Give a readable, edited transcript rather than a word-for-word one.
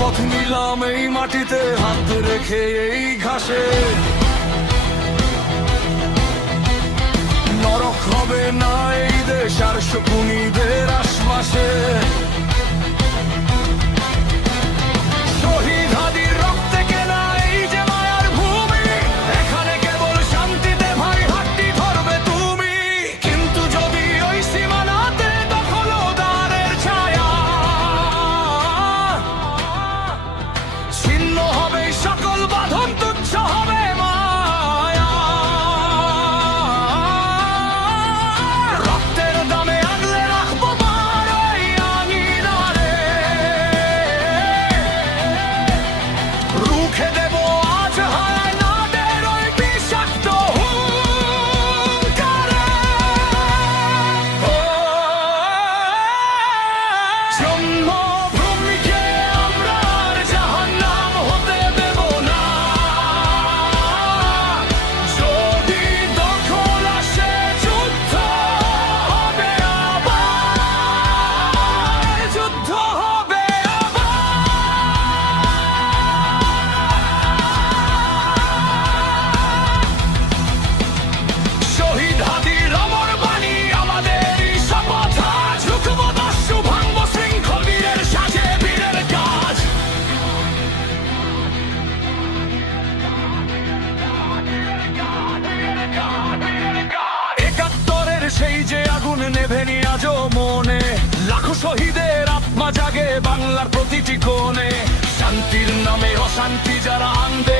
শপথ নিলাম এই মাটিতে হাত রেখে এই ঘাসে, নরক হবে না এই দেশ আর শকুনিদের আশপাশে। শহীদ হাদির রক্তে কেনা এই যে মায়ার ভূমি, এখানে কেবল শান্তিতে ভাই হাতটি ধরবে তুমি। কিন্তু যদি ওই সীমানাতে দখলদারের ছায়া, ছিন্ন হবে সকল বাঁধন, তুচ্ছ হবে মায়া। রক্তের দামে আগলে রাখবো মার ওই আঙিনারে, রুখে দেবো আজ হায়নাদের ওই বিষাক্ত হুঙ্কারে। জন্মভূমিকে আমরা আর জাহান্নাম হতে দেব না। যদি দখল আসে যুদ্ধ হবে আবার, যুদ্ধ হবে আবার। শহীদ হাদির অমর বাণী আমাদেরই শপথ, ঝুঁকবো দস্যু, ভাঙবো শৃঙ্খল, বীরের সাজে বীরের কাজ। একাত্তরের সেই যে আগুন নেভেনি আজও মনে, লাখো শহীদের আত্মা জাগে বাংলার প্রতিটি কোণে। শান্তির নামে অশান্তি যারা আনবে